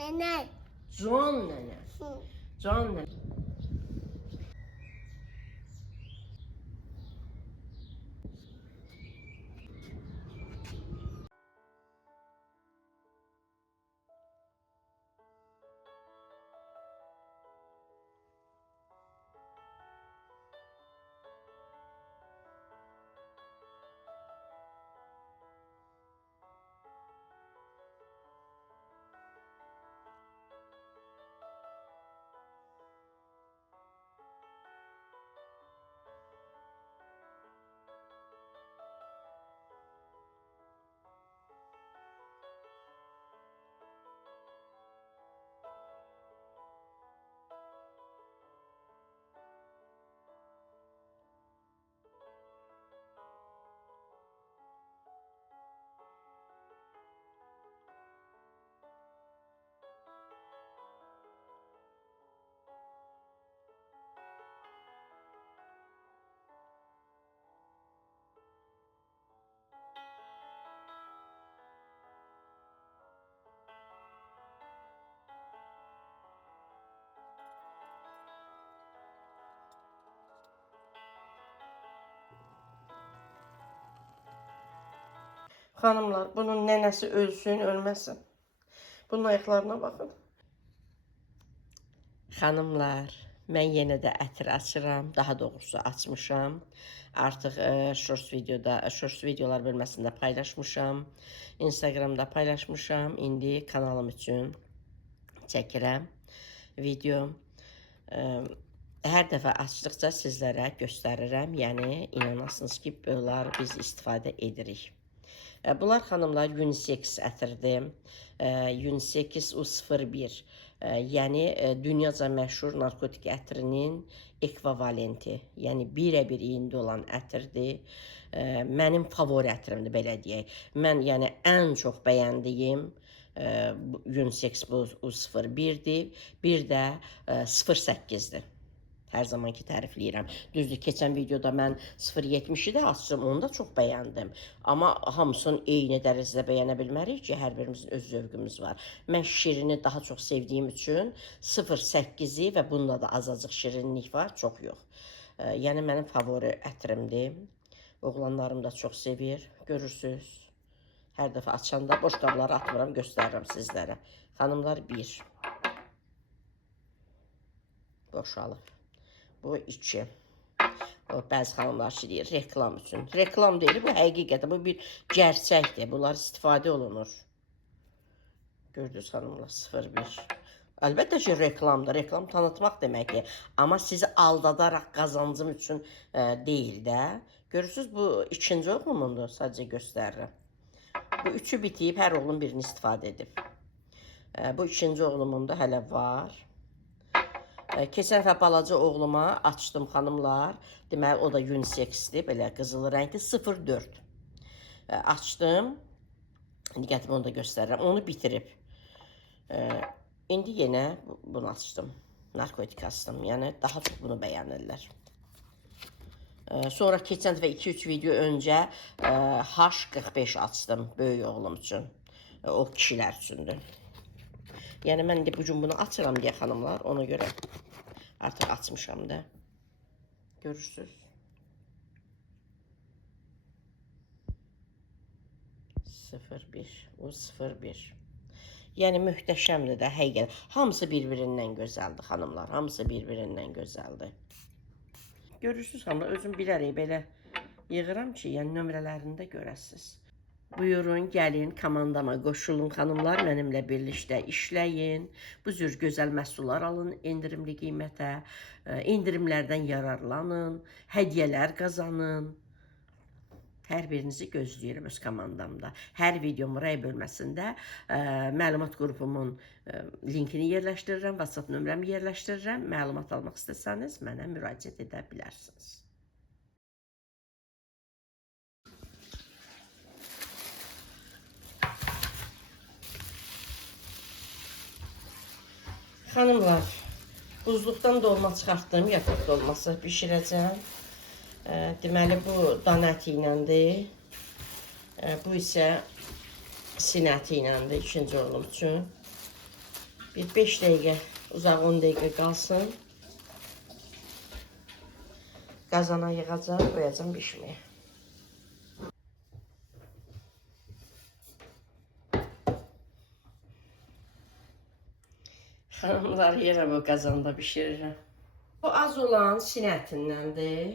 Nene. Can nənə. Can nənə. Xanımlar, bunun nənəsi ölsün, ölməsin. Bunun ayaqlarına baxın. Xanımlar, mən yenə də ətir açıram. Daha doğrusu açmışam. Artıq shorts videolar bölməsində paylaşmışam. Instagramda paylaşmışam. İndi kanalım üçün çəkirəm video. Hər dəfə açdıqca sizlərə göstərirəm. Yəni, inanasınız ki, bunlar biz istifadə edirik. Bunlar xanımlar unisex ətirdir. Unisex U01. Yəni, dünyaca məşhur narkotik ətrinin ekvivalenti. Yəni, birə-bir iyində olan ətirdir. Mənim favori ətirimdir, belə deyək. Mən yəni ən çox bəyəndiyim unisex bu U01-dir. Bir də 08-dir. Hər zamanki tərifləyirəm. Düzdür, keçən videoda mən 0.70-i də açdım, onu da çox bəyəndim. Amma hamısını eyni dərəcədə bəyənə bilmərik ki, hər birimizin öz zövqümüz var. Mən şirini daha çox sevdiyim üçün 0.8-i və bunda da azacıq şirinlik var, çox yox. Yəni, mənim favori ətrimdir. Oğlanlarım da çox sevir, görürsünüz. Hər dəfə açanda boş qabları atmıram, göstərirəm sizlərə. Xanımlar 1. Boşalıb. Bu 2. Bəzi xanımlar ki deyir, reklam üçün. Reklam deyil, bu həqiqətən, bu bir gerçəkdir. Bunlar istifadə olunur. Gördünüz xanımlar, 01. Əlbəttə ki, reklamdır. Reklam tanıtmaq deməkdir. Amma sizi aldadaraq qazancım üçün deyil də. Görürsünüz, bu ikinci oğlumundur, sadəcə göstərirəm. Bu 3-ü bitib, hər oğlum birini istifadə edib. Bu ikinci oğlumunda hələ var. Keçən dəfə balaca oğluma açdım xanımlar. Deməli, o da unisexdir, belə qızılı rəngli 04. Açdım. İndi gətirib onu da göstərirəm. Onu bitirib. İndi yenə bunu açdım. Narkotik açdım. Yəni, daha çox bunu bəyənirlər. Sonra keçən dəfə 2-3 video öncə H45 açdım böyük oğlum üçün. O kişilər üçündür. Yəni, mən indi bugün bunu açıram deyə xanımlar, ona görə artıq açmışam da. Görürsünüz. 01, o 01. Yəni, möhtəşəmdir də, həqiqət. Hamısı bir-birindən gözəldir, xanımlar. Hamısı bir-birindən gözəldir. Görürsünüz, xanımlar, özüm bilərək belə yığıram ki, yəni nömrələrini də görəsiniz. Buyurun, gəlin, komandama qoşulun, xanımlar, mənimlə birlikdə işləyin. Bu cür gözəl məhsullar alın, endirimli qiymətə, endirimlərdən yararlanın, hədiyyələr qazanın. Hər birinizi gözləyirəm öz komandamda. Hər videom rəy bölməsində məlumat qrupumun linkini yerləşdirirəm, WhatsApp nömrəmi yerləşdirirəm. Məlumat almaq istəsəniz, mənə müraciət edə bilərsiniz. Xanımlar, buzluqdan dolma çıxartdım, yapaq dolması bişirəcəm. Deməli, bu dana əti iləndir. Bu isə sinə əti iləndir, ikinci oğlum üçün. Bir 5 dəqiqə, uzaq 10 dəqiqə qalsın. Qazana yığacam, qoyacam bişməyə. Xanımlar, yenə bu qazanda bişirirəm. Bu az olan sinə ətindəndir.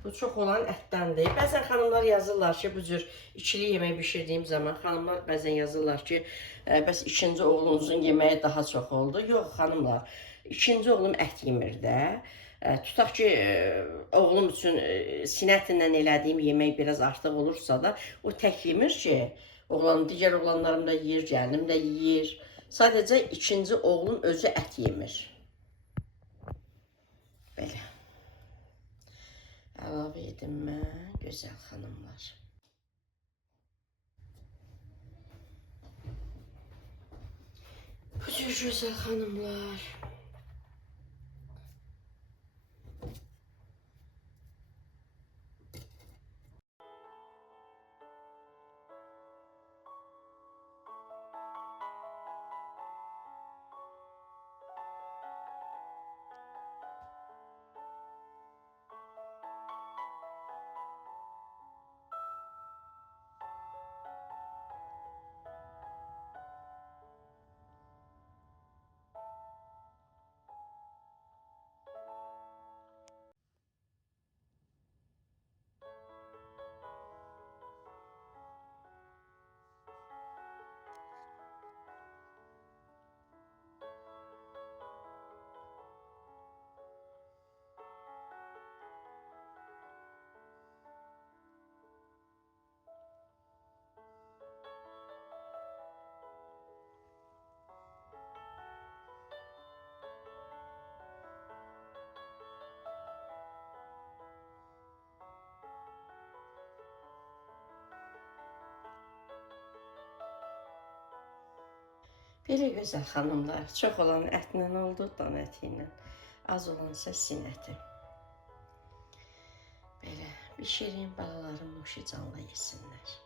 Bu çox olan ətdəndir. Bəzən xanımlar yazırlar ki, bu cür ikili yemək bişirdiyim zaman xanımlar bəzən yazırlar ki, bəs ikinci oğlunuzun yeməyi daha çox oldu. Yox xanımlar, ikinci oğlum ət yemir də. Tutaq ki, oğlum üçün sinə ətindən elədiyim yemək biraz artıq olursa da, o tək yemir ki, digər oğlanlarım da yeyir, gəlinim də yeyir. Sadəcə ikinci oğlum özü ət yemir. Belə. Əlavə edim mən, gözəl xanımlar. Bu cür gözəl xanımlar. Belə gözəl xanımlar, çox olan ətlə oldu, dan əti ilə. Az olan isə sin əti. Belə bişirin, balalarım nuşi canla yesinlər.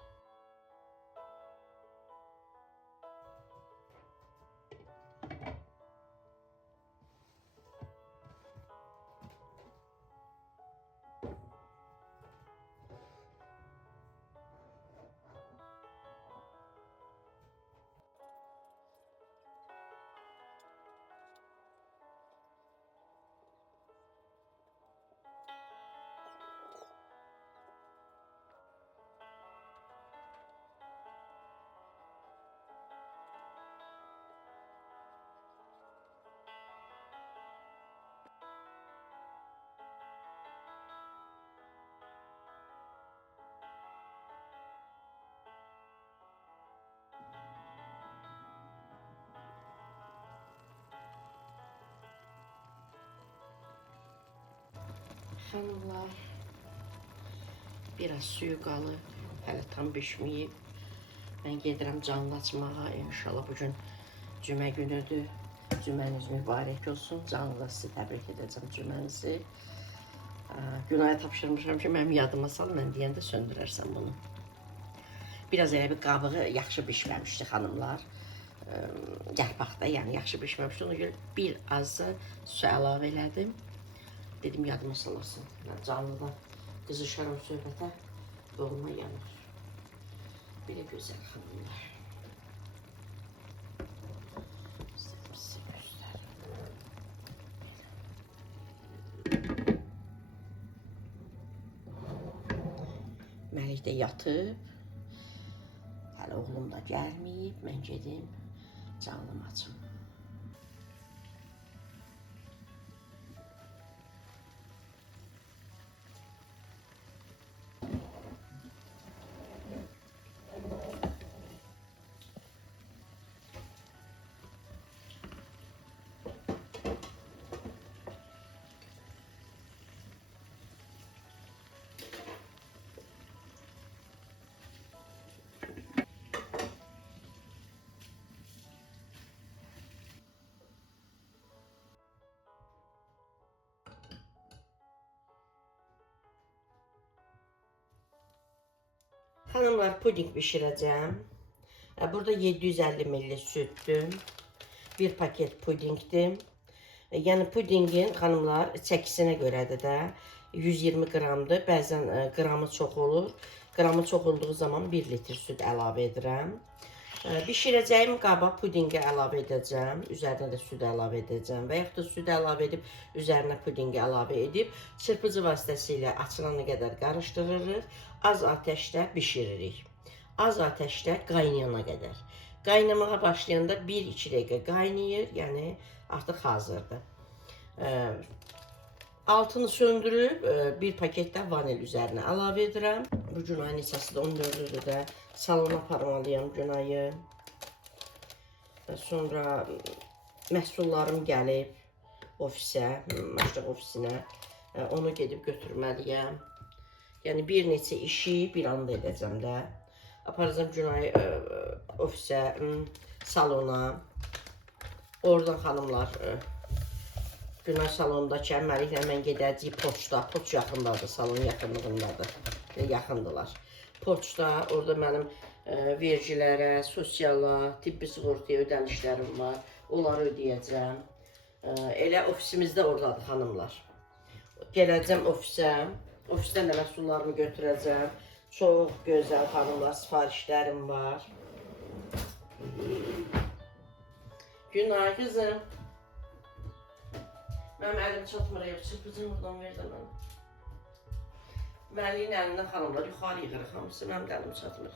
Xanımlar, biraz suyu qalıb, hələ tam bişməyib. Mən gedirəm canlı açmağa, inşallah bugün cümə günüdür. Cüməniz mübarək olsun, canlı sizi təbrik edəcəm cümənizi. Günaya tapşırmışam ki, mənim yadıma sal, mən deyəndə söndürərsən bunu. Biraz elə bir qabığı yaxşı bişməmişdi xanımlar. Yarpaqda, yəni yaxşı bişməmişdi. Ona görə bir azı su əlavə elədim. Dedim yadıma salarsın. Mən canlıda qızışaram söhbətə, dolma yanır. Belə gözəl xanımlar. Sizə göstərim. Məlik də yatıb. Hələ oğlum da gəlməyib. Mən gedim canlımı açım. Hanımlar, puding bişirəcəm. Burada 750 ml sütdür. Bir paket pudingdir. Yəni pudingin xanımlar çəkisinə görədir də 120 qramdır. Bəzən qramı çox olur. Qramı çox olduğu zaman 1 litr süd əlavə edirəm. Bişirəcəyim qaba pudingi əlavə edəcəm. Üzərinə də süd əlavə edəcəm. Və yaxud da süd əlavə edib, üzərinə pudingi əlavə edib, çırpıcı vasitəsilə açılana qədər qarışdırırıq. Az ateşdə bişiririk. Az ateşdə qaynayana qədər. Qaynamağa başlayanda 1-2 dəqiqə qaynayır. Yəni artıq hazırdır. Altını söndürüb bir paketdə vanil üzərinə əlavə edirəm. Bu günayın neçəsi də 14-dür də salona aparmalıyam günayı. Sonra məhsullarım gəlib ofisə, məşraq ofisinə. Onu gedib götürməliyəm. Yəni bir neçə işi bir anda edəcəm də. Aparacam günayı ofisə, salona. Oradan xanımlar Günay salonundakı Məliklə mən gedəcəyik poçta. Poç yaxındadır, salon yaxınlığındadır. Yaxındılar. Poçta, orada mənim vergilərə, sosiala, tibbi sığortaya ödənişlərim var. Onları ödəyəcəm. Elə ofisimizdə oradadır xanımlar. Gələcəm ofisə. Ofisdən də məhsullarımı götürəcəm. Çox gözəl xanımlar, sifarişlərim var. Günay qızım. Mənim əlim çatmır, çırpıcını buradan ver də mənə. Məliyin əlindən xanımlar yuxarı yığırıq hamısı, mənim əlim çatmır.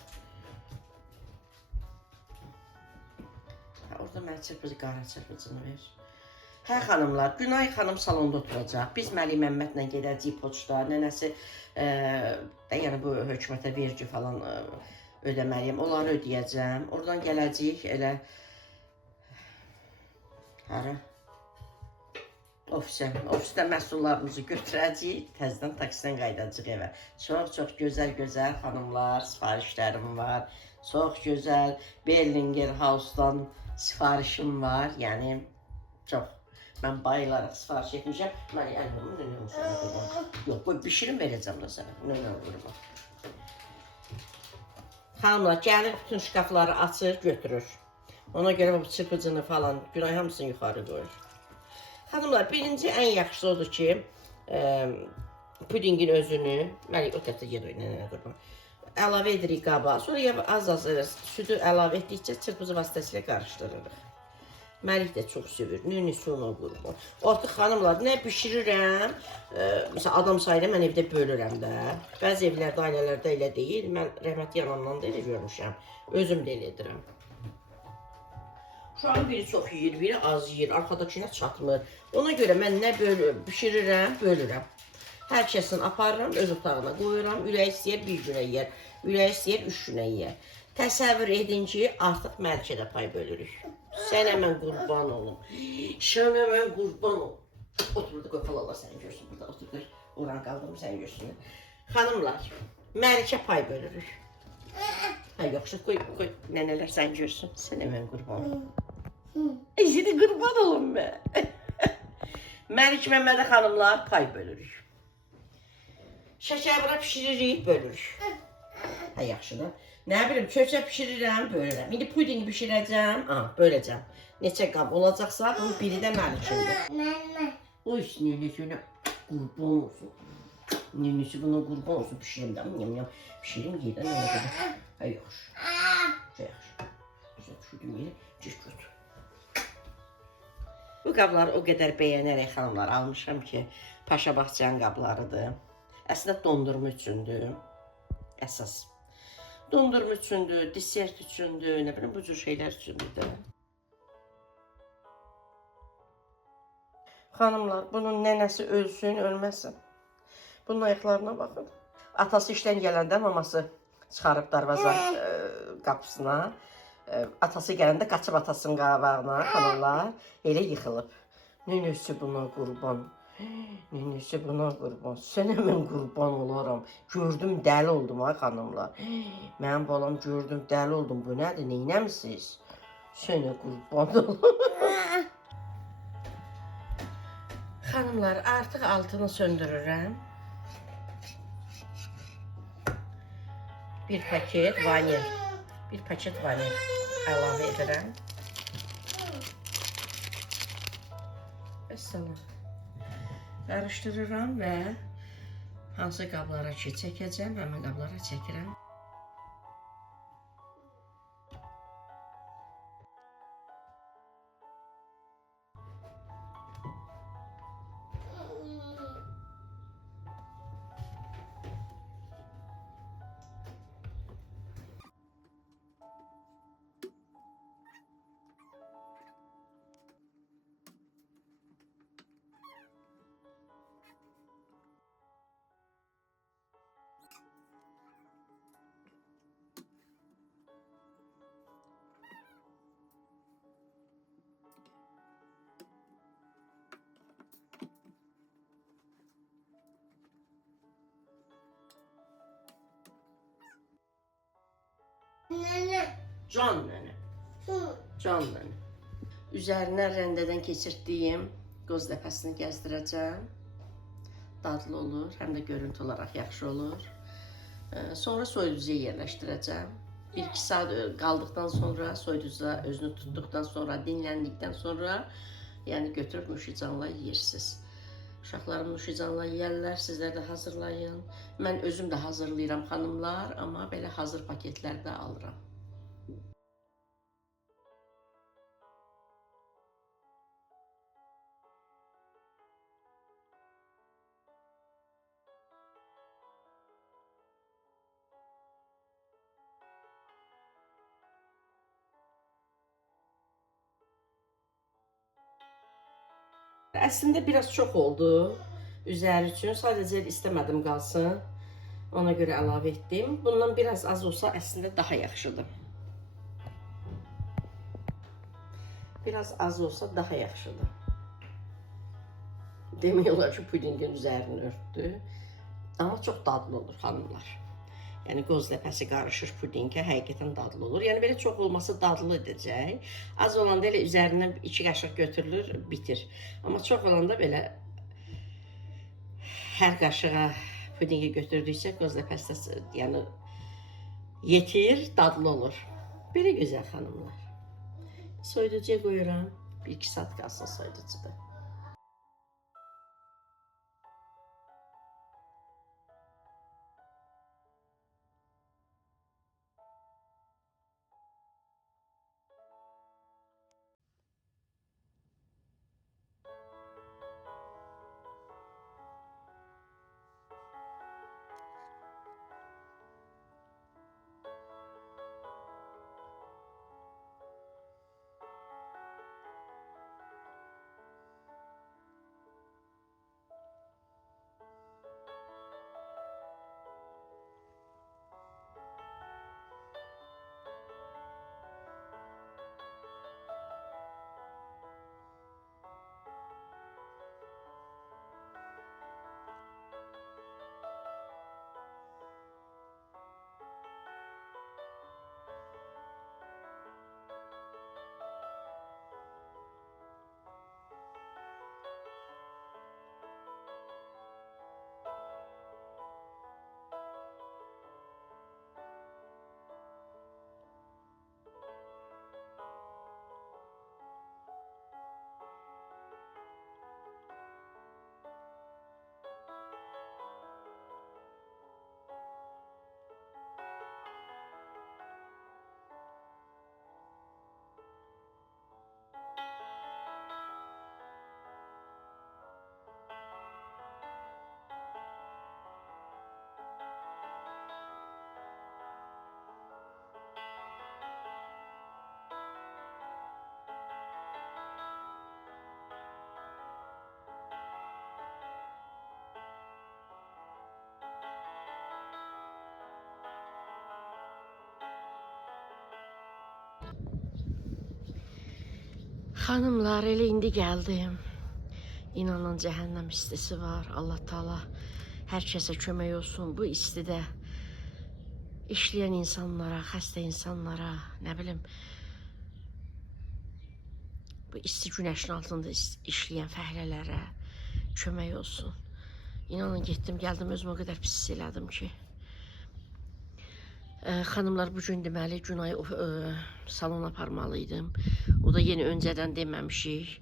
Orada mənə çırpıcı, qara çırpıcını ver. Hə xanımlar, Günay xanım salonda oturacaq. Biz Məlik Məmmədlə gedəcəyik poçta. Nənəsi, yəni bu hökumətə vergi falan ödəməliyəm. Onları ödəyəcəm. Oradan gələcəyik elə hara? Ofisdə məhsullarımızı götürəcəyik, təzədən taksidən qayıdacaq evə. Çox gözəl xanımlar, sifarişlərim var. Çox gözəl Berlinger House-dan sifarişim var. Yəni, çox. Mən bayılaraq sifariş etmişəm. Mən əlbəmə nönə olsun. Yox, qoy bişirim verəcəm da sənə. Nönə olurma. Xanımlar, gəlir bütün şkafları açır, götürür. Ona görə bu çırpıcını falan, Günay hamısını yuxarı qoyur. Xanımlar, birinci ən yaxşısı odur ki, pudingin özünü, o tərəfdə gedir, nənə qurban, əlavə edirik qaba. Sonra az südü əlavə etdikcə çırpıcı vasitəsilə qarışdırırıq. Məlik də çox sevir, nünüsü ona qurban. Artıq xanımlar, nə bişirirəm, məsələn, adam sayıda mən evdə bölürəm də. Bəzi evlərdə, ailələrdə elə deyil, mən rəhmətli anamdan da elə görmüşəm, özüm də elə edirəm. Uşağın biri çox yeyir, biri az yeyir, arxadakına çatmır. Ona görə mən nə bişirirəm, bölürəm. Hər kəsin aparıram, öz otağına qoyuram. Ürək istəyər bir günə yeyər, ürək istəyər 3 günə yeyər. Təsəvvür edin ki, artıq Məlikə də pay bölürük. Sənə mən qurban olum. Sənə mən qurban olum. Otur burada, qoy xalalar səni görsün. Burada otur, oran qaldırım səni görsün. Xanımlar, Məlikə pay bölürük. Hə, yoxsa qoy, nənələr səni görsün. Sənə mən qurban olum. Sənə qurban olum mən. Məlik Məmmədə xanımlar pay bölürük. Şəkər bura pişiririk, bölürük. Hə, yaxşıdır. Nə bilim, köçə pişirirəm, bölürəm. İndi pudingi bişirəcəm, böləcəm. Neçə qab olacaqsa, bunun biri də Məlikindir. O iş nənəsinə qurban olsun. Nənəsi buna qurban olsun, pişirim də. Pişirim yedən nənə qədər. Hə, yaxşı. Yaxşı. Güzel pişirdim yeri, cüş götür. Bu qabları o qədər bəyənərək xanımlar almışam ki, Paşa Baxçanın qablarıdır. Əslində dondurma üçündür. Əsas. Dondurma üçündür, desert üçündür, nə bilim bu cür şeylər üçündür də. Xanımlar, bunun nənəsi ölsün, ölməsin. Bunun ayaqlarına baxın. Atası işdən gələndə maması çıxarıb darvaza qapısına. Atası gələndə qaçıb atasının qabağına, xanımlar, elə yıxılıb. Nənəsi buna qurban. Nənəsi buna qurban. Sənə mən qurban olaram. Gördüm, dəli oldum ha, xanımlar. Mənim balam gördüm, dəli oldum. Bu nədir, neynəmisiniz? Sənə qurban olum. Xanımlar, artıq altını söndürürəm. Bir paket vanil əlavə edirəm. Vəssalam. Qarışdırıram və hansı qablara ki çəkəcəm, həmin qablara çəkirəm. Nene. Can nənə. Hı. Can nənə. Üzərinə rəndədən keçirdiyim qoz ləpəsini gəzdirəcəm. Dadlı olur, həm də görüntü olaraq yaxşı olur. Sonra soyuducuya yerləşdirəcəm. 1-2 saat qaldıqdan sonra, soyuducuda özünü tutduqdan sonra, dinləndikdən sonra, yəni götürüb nuşicanla yeyirsiniz. Uşaqlarım nuşicanla yeyərlər, sizlər də hazırlayın. Mən özüm də hazırlayıram xanımlar, amma belə hazır paketlərdə alıram. Əslində biraz çox oldu üzəri üçün. Sadəcə istəmədim qalsın. Ona görə əlavə etdim. Bundan biraz az olsa əslində daha yaxşıdır. Biraz az olsa daha yaxşıdır. Demək olar ki, pudingin üzərini örtdü. Amma çox dadlı olur xanımlar. Yəni qoz ləpəsi qarışır pudingə, həqiqətən dadlı olur. Yəni belə çox olması dadlı edəcək. Az olanda elə üzərindən 2 qaşıq götürülür, bitir. Amma çox olanda belə hər qaşığa pudingi götürdükcə qoz ləpəsi də yəni yetir, dadlı olur. Belə gözəl xanımlar. Soyuducuya qoyuram. 1-2 saat qalsın soyuducuda. Xanımlar, elə indi gəldim. İnanın cəhənnəm istisi var. Allah Taala hər kəsə kömək olsun. Bu istidə işləyən insanlara, xəstə insanlara, nə bilim, bu isti günəşin altında işləyən fəhlələrə kömək olsun. İnanın getdim, gəldim, özümü o qədər pis hiss elədim ki. Xanımlar, bugün deməli Günay salona aparmalıydım. O da yenə öncədən deməmişik.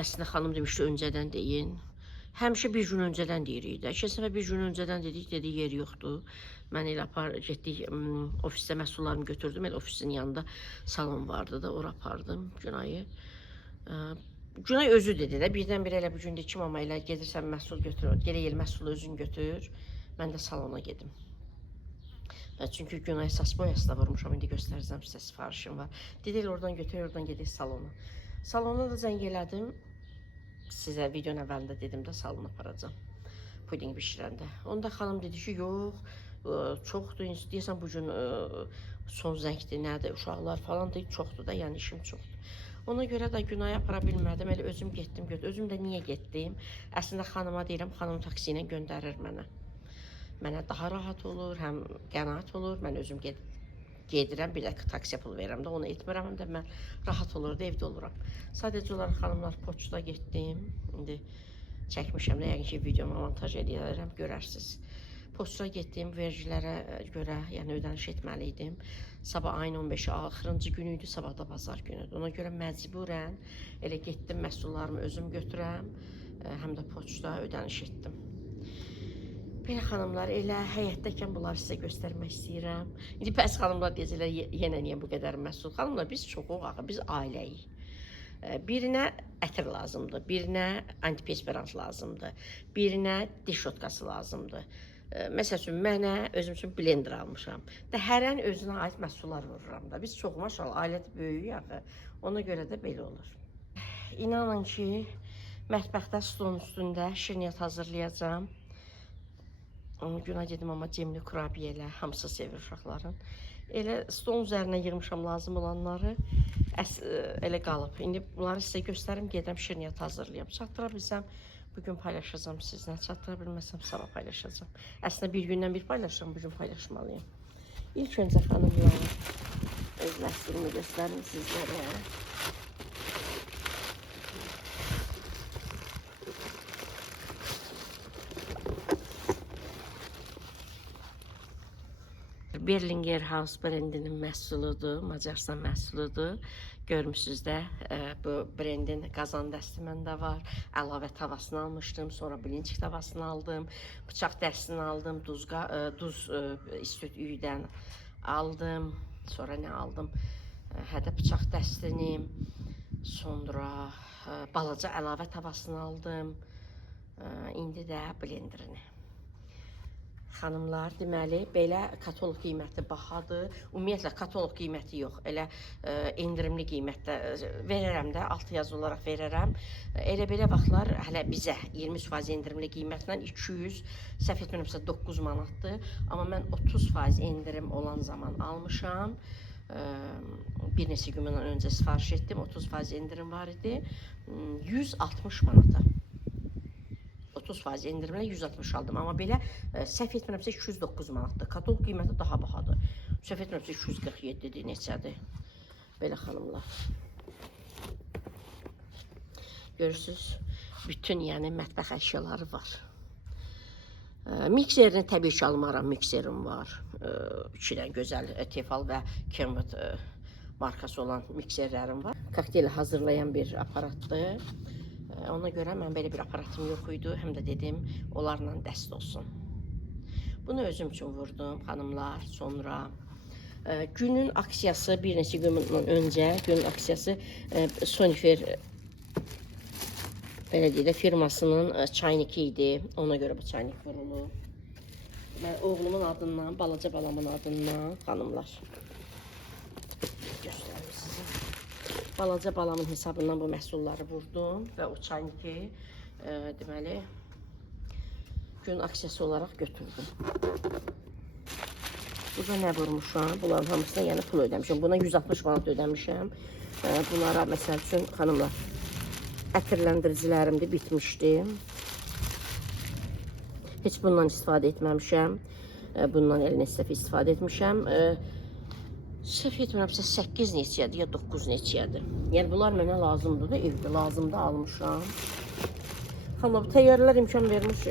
Əslində xanım demişdi öncədən deyin. Həmişə bir gün öncədən deyirik də. İki səfər bir gün öncədən dedik, dedi yer yoxdur. Mən elə getdik ofisdə məhsullarımı götürdüm. Elə ofisin yanında salon vardı da, ora apardım Günayı. Günay özü dedi də, birdən-birə elə bu gün ki, mama elə gedirsən məhsul götür, gələ məhsulu özün götür. Mən də salona gedim. Çünki Günay saç boyası da vurmuşam, indi göstərəcəm sizə, sifarişim var. Dedi elə oradan götür, oradan gedək salona. Salona da zəng elədim. Sizə videonun əvvəlində dedim də salona aparacam. Puding bişirəndə. Onda xanım dedi ki, yox, çoxdur, deyəsən bu gün son zəngdir, nədir, uşaqlar falan deyir, çoxdur da, yəni işim çoxdur. Ona görə də Günayı apara bilmədim, elə özüm getdim, özüm də niyə getdim? Əslində xanıma deyirəm, xanım taksi ilə göndərir mənə. Mənə daha rahat olur, həm qənaət olur, mən özüm gedirəm, bir də taksiyə pul verirəm də, onu etmirəm, həm də mən rahat olur da, evdə oluram. Sadəcə olaraq xanımlar poçta getdim, indi çəkmişəm də, yəqin ki, videomu montaj edirəm, görərsiniz. Poçta getdim, vergilərə görə, yəni ödəniş etməli idim. Sabah ayın 15-i axırıncı günü idi, sabah da bazar günüdür. Ona görə məcburən elə getdim, məhsullarımı özüm götürəm, həm də poçta ödəniş etdim. Belə xanımlar, elə həyətdəkən bunları sizə göstərmək istəyirəm. İndi bəs xanımlar deyəcəklər, yenə niyə bu qədər məhsul? Xanımlar, biz çoxuq axı, biz ailəyik. Birinə ətir lazımdır, birinə antiperspirant lazımdır, birinə diş şotkası lazımdır. Məsəl üçün, mənə özüm üçün blender almışam. Hərən özünə aid məhsullar vururam da. Biz çox maşallah, ailədə böyüyük axı. Ona görə də belə olur. İnanın ki, mətbəxdə stolun üstündə şirniyyat hazırlayacağım. Günay dedim, amma cemli kurabiyələ, hamısı sevir uşaqların. Elə stolun üzərinə yığmışam lazım olanları, elə qalıb. İndi bunları sizə göstərim, gedirəm şirniyyat hazırlayam. Çatdıra bilsəm, bugün paylaşacağım sizinlə, çatdıra bilməsəm sabah paylaşacağım. Əslində bir gündən bir paylaşacağım, bugün paylaşmalıyım. İlk öncə xanımlar, öz məhsulunu göstərim sizlərə. Berlinger House brendinin məhsuludur, Macaristan məhsuludur. Görmüsünüz də, bu brendin qazan dəsti məndə var. Əlavə tavasını almışdım, sonra bilinçik tavasını aldım, bıçaq dəstini aldım, duz istüt üyüdən aldım. Sonra nə aldım? Hədə bıçaq dəstini, sonra balaca əlavə tavasını aldım. İndi də blenderini. Xanımlar, deməli, belə kataloq qiyməti bahadır. Ümumiyyətlə, kataloq qiyməti yox, elə endirimli qiymətdə verərəm də, altı yazı olaraq verərəm. Elə belə vaxtlar hələ bizə 20% endirimli qiymətlə 200, səhv etmirəmsə 9 manatdır. Amma mən 30% endirim olan zaman almışam. Bir neçə gün bundan öncə sifariş etdim, 30% endirim var idi. 160 manata. 30% endirimlə 160 aldım. Amma belə səhv etmirəmsə 209 manatdır. Kataloq qiyməti daha bahadır. Səhv etmirəmsə 247-dir, neçədir. Belə xanımlar. Görürsünüz, bütün yəni mətbəx əşyaları var. Mikserini təbii ki almaram, mikserim var. İki dənə gözəl Tefal və Kenwood markası olan mikserlərim var. Kokteyl hazırlayan bir aparatdır. Ona görə mən belə bir aparatım yox idi, həm də dedim, onlarla dəst olsun. Bunu özüm üçün vurdum, xanımlar, sonra. Günün aksiyası, bir neçə gündən öncə, günün aksiyası Sonifer belə deyək də, firmasının çayniki idi, ona görə bu çaynik vurulur. Mən oğlumun adından, balaca balamın adından, xanımlar, göstərim sizə. Balaca balamın hesabından bu məhsulları vurdum və o çayniki deməli gün aksiyası olaraq götürdüm. Burada nə vurmuşam? Bunların hamısına yəni pul ödəmişəm. Buna 160 manat ödəmişəm. Bunlara məsəl üçün xanımlar ətirləndiricilərim də bitmişdi. Heç bundan istifadə etməmişəm. Bundan elə neçə dəfə istifadə etmişəm. Səhv etmirəmsə 8 neçədir ya 9 neçədir. Yəni bunlar mənə lazımdır da, evdə lazımda almışam. Xanımlar, təyyarələr imkan vermiş.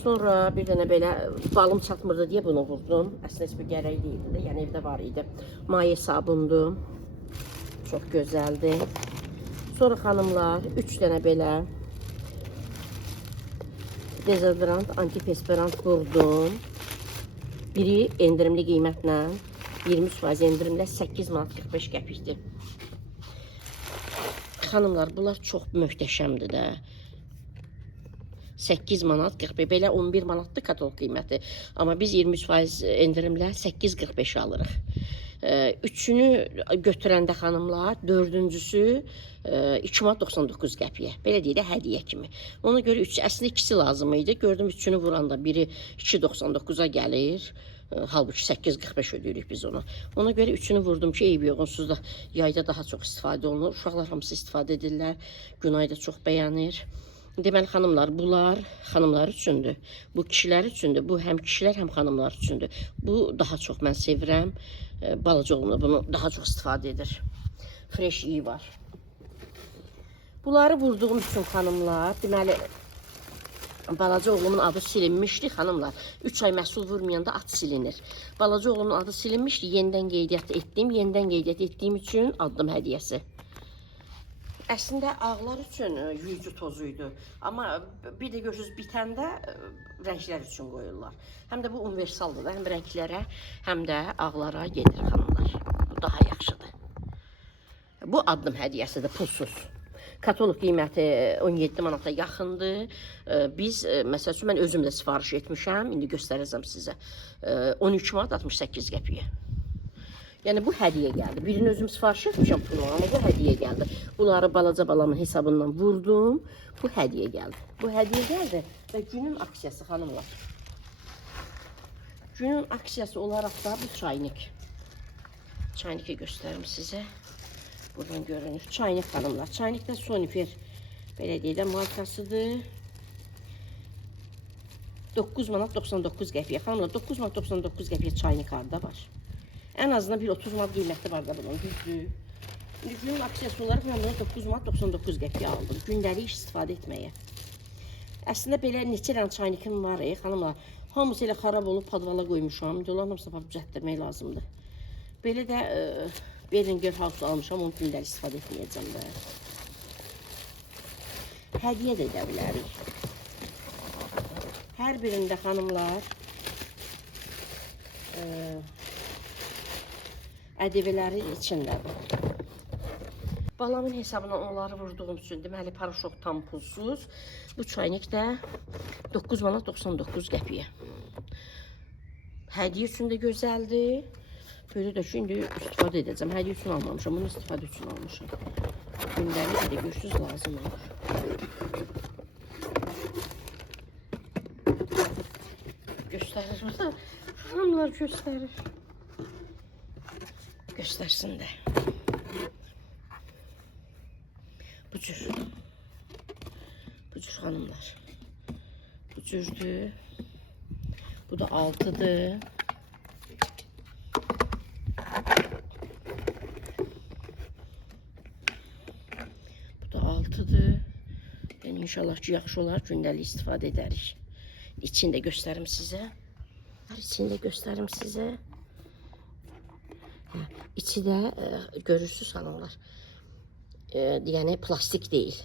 Sonra bir dənə belə balım çatmırdı deyə bunu vurdum. Əslində heç bir gərək deyildi də, yəni evdə var idi. Maye sabundur. Çox gözəldir. Sonra xanımlar 3 dənə belə dezodorant, antiperspirant vurdum. Biri endirimli qiymətlə 20% endirimlə 8 manat 45 qəpikdir. Xanımlar, bunlar çox möhtəşəmdir də. 8 manat 45, belə 11 manatdır katalog qiyməti. Amma biz 23% endirimlə 8.45 alırıq. Üçünü götürəndə xanımlar, dördüncüsü 2 manat 99 qəpiyə. Belə deyək də, hədiyyə kimi. Ona görə əslində ikisi lazım idi. Gördüm üçünü vuranda biri 2.99-a gəlir. Halbuki 8.45 ödəyirik biz ona. Ona görə üçünü vurdum ki, eybi yox. Onsuz da yayda daha çox istifadə olunur. Uşaqlar hamısı istifadə edirlər. Günay da çox bəyənir. Deməli xanımlar, bunlar xanımlar üçündür. Bu kişilər üçündür. Bu həm kişilər, həm xanımlar üçündür. Bu daha çox mən sevirəm. Balaca oğlum da bunu daha çox istifadə edir. Fresh iyi var. Bunları vurduğum üçün xanımlar, deməli balaca oğlumun adı silinmişdi xanımlar. 3 ay məhsul vurmayanda ad silinir. Balaca oğlumun adı silinmişdi. Yenidən qeydiyyat etdim. Yenidən qeydiyyat etdiyim üçün addım hədiyyəsi. Əslində ağlar üçün yüzü tozuydu. Amma bir də görürsünüz bitəndə rənglər üçün qoyurlar. Həm də bu universaldır da. Həm rənglərə, həm də ağlara gedir xanımlar. Bu daha yaxşıdır. Bu addım hədiyyəsidir, pulsuz. Katalog qiyməti 17 manata yaxındır. Biz, məsəl üçün, mən özüm də sifariş etmişəm. İndi göstərəcəm sizə. 13 manat 68 qəpiyə. Yəni, bu hədiyyə gəldi. Birini özüm sifariş etmişəm pulu, amma bu hədiyyə gəldi. Bunları balaca balamın hesabından vurdum. Bu hədiyyə gəldi. Bu hədiyyə gəldi və günün aksiyası xanımlar. Günün aksiyası olaraq da bu çaynik. Çayniki göstərim sizə. Buradan görünür. Çaynik xanımlar. Çaynik də Sonifer. Belə deyək də markasıdır. 9 manat 99 qəpiyə. Xanımlar, 9 manat 99 qəpiyə çaynik harda var? Ən azından bir 30 manat qiyməti var da bunun, düzdür. Günün aksiyası olaraq mən buna 9 manat 99 qəpiyə aldım. Gündəlik istifadə etməyə. Əslində belə neçə dənə çaynikim var, xanımlar. Hamısı elə xarab olub padvala qoymuşam. İndi onların hamısını apıb düzəltdirmək lazımdır. Belə də Beringer House almışam, onu gündəlik istifadə etməyəcəm də. Hədiyyə də edə bilərik. Hər birində xanımlar ədəvələri içindədir. Balamın hesabına onları vurduğum üçün deməli paraşok tam pulsuz. Bu çaynik də 9 manat 99 qəpiyə. Hədiyyə üçün də gözəldir. Böyle də şimdi istifadə edəcəm. Hədiyyə üçün almamışam, bunu istifadə üçün almışam. Gündəlik də görsüz lazım olur. Göstərir mi? Hanımlar göstərir. Göstərsin də. Bu cür. Bu cür hanımlar. Bu cürdür. Bu da 6'dır. Bu da 6'dır. Yəni inşallah ki, yaxşı olar, gündəlik istifadə edərik. İçini də göstərim sizə. İçini də göstərim sizə. İçi də görürsünüz hanımlar. Yəni plastik deyil.